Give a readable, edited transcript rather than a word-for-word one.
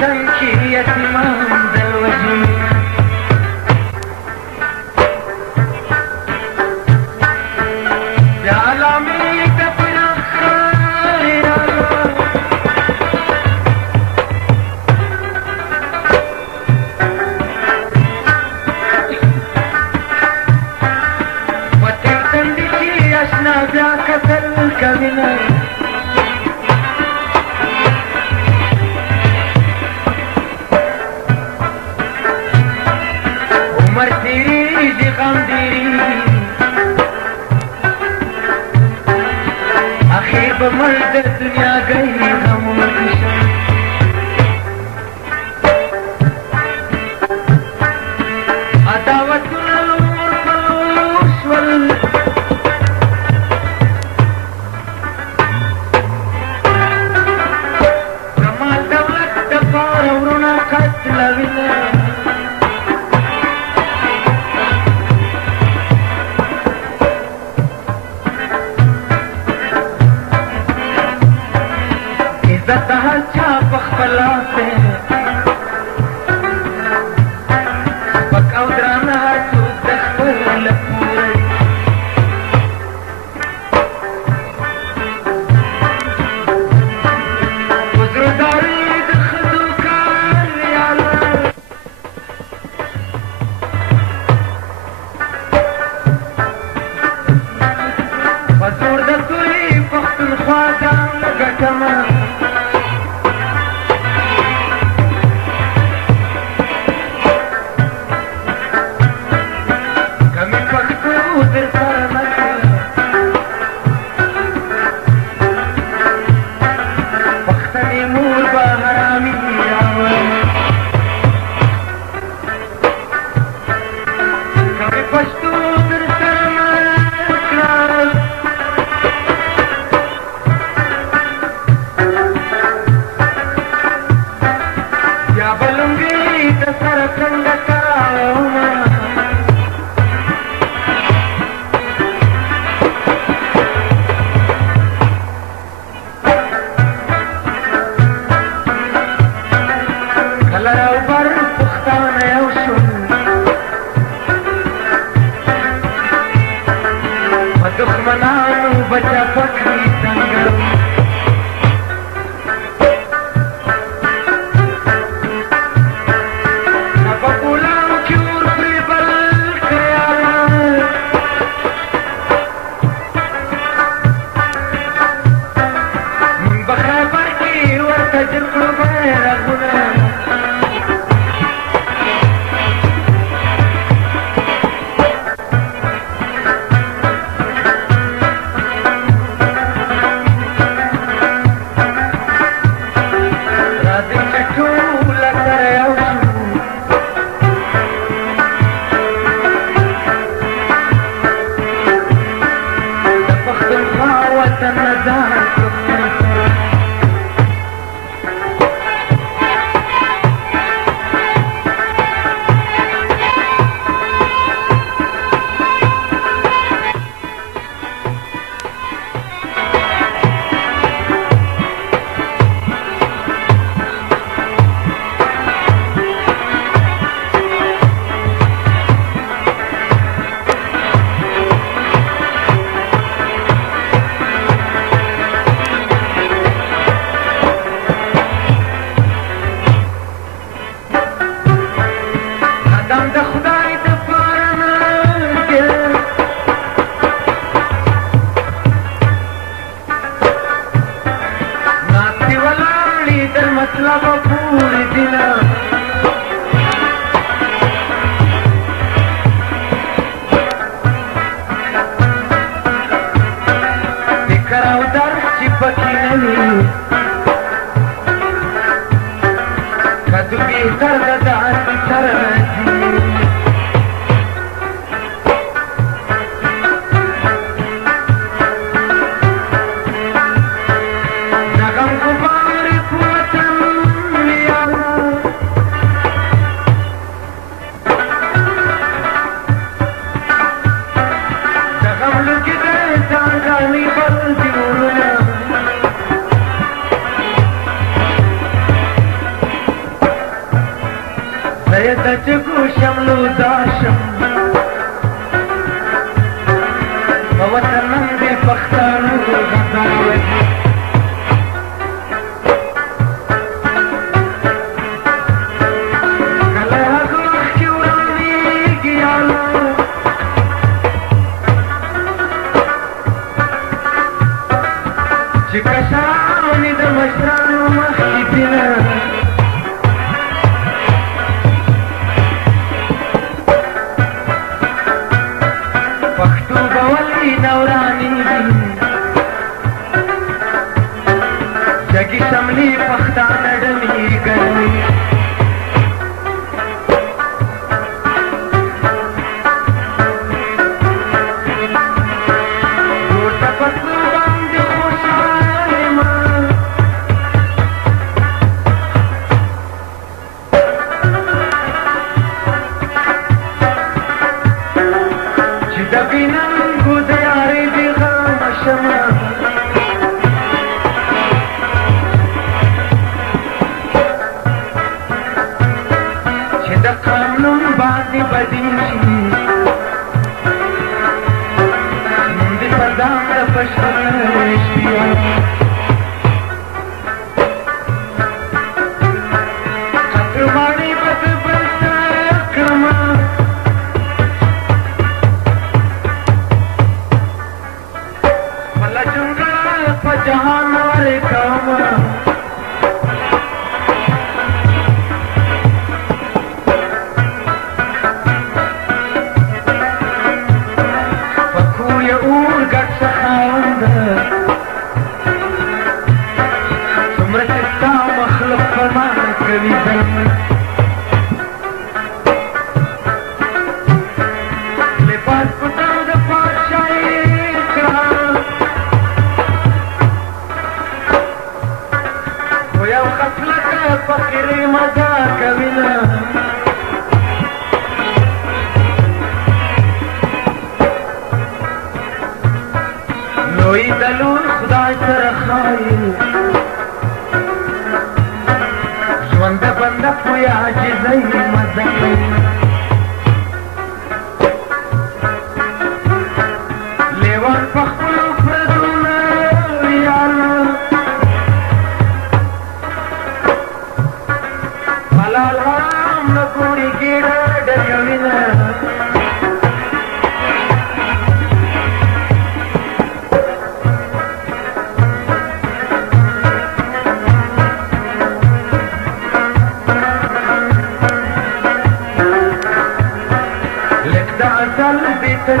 وطن کې یتیمان دل وژني مرد دنیا گئی خاموش عداوتنا العمر فلوس جمال دولت دفار ورنا قتل ونا چې ګوشم لوداشم په وطن نن دې پښتانه غزل وځي کله هغه وخت کې ورانېږي یاله چې کشران یې د مشرانو مخکې دینه پښتو به ولې نورانېږي جګې شملې پښتانه ډمې ګرمي ټول ته پښتو باندې خوشحال یم چې د بېننګو د یارۍ بېغمه شمه چې د قانون باندې بدېږي نن دې په ځان د پښتنه شپیا قهرماني به د بل سره کړمه بله جونګړه په جهان ورې کومه په کور یې اور ګډ څه خاونده څومره چې ستا مخلوق په ما کوي ظلم لباس په تن د پادشاهي کړه خو یو خصلته فقیرې مزه کوینه لوی د لور خدای سره ښایي ژوند د بنده پوی عاجزۍ مزه کوي لیوان په خپلو پردونه ویاړه حلال حرام نه ګوري ګېډه ډکوینه لک د ازل دې ته